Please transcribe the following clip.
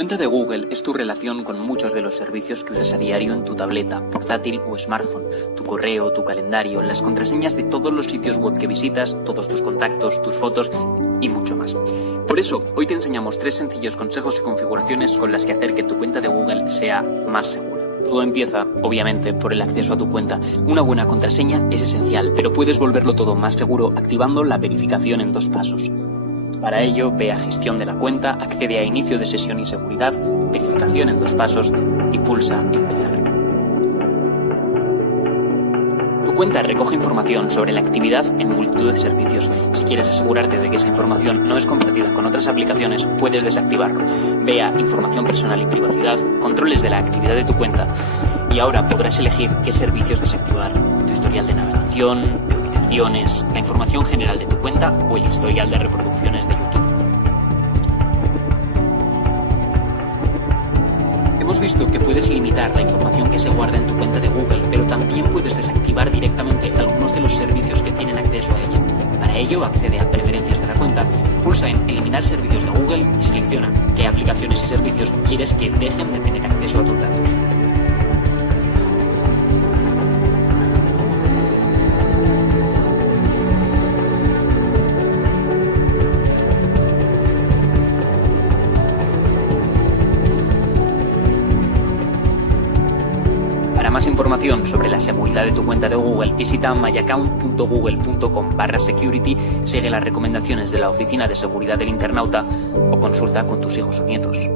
Cuenta de Google es tu relación con muchos de los servicios que usas a diario en tu tableta, portátil o smartphone, tu correo, tu calendario, las contraseñas de todos los sitios web que visitas, todos tus contactos, tus fotos y mucho más. Por eso, hoy te enseñamos 3 sencillos consejos y configuraciones con las que hacer que tu cuenta de Google sea más segura. Todo empieza, obviamente, por el acceso a tu cuenta. Una buena contraseña es esencial, pero puedes volverlo todo más seguro activando la verificación en 2 pasos. Para ello, ve a Gestión de la cuenta, accede a Inicio de sesión y seguridad, verificación en 2 pasos y pulsa Empezar. Tu cuenta recoge información sobre la actividad en multitud de servicios. Si quieres asegurarte de que esa información no es compartida con otras aplicaciones, puedes desactivarlo. Ve a Información personal y privacidad, controles de la actividad de tu cuenta y ahora podrás elegir qué servicios desactivar. Tu historial de navegación, de ubicaciones, la información general de tu cuenta o el historial de reproducciones de YouTube. Hemos visto que puedes limitar la información que se guarda en tu cuenta de Google, pero también puedes desactivar directamente algunos de los servicios que tienen acceso a ella. Para ello, accede a Preferencias de la cuenta, pulsa en Eliminar servicios de Google y selecciona qué aplicaciones y servicios quieres que dejen de tener acceso a tus datos. Para más información sobre la seguridad de tu cuenta de Google, visita myaccount.google.com/security, sigue las recomendaciones de la Oficina de Seguridad del Internauta o consulta con tus hijos o nietos.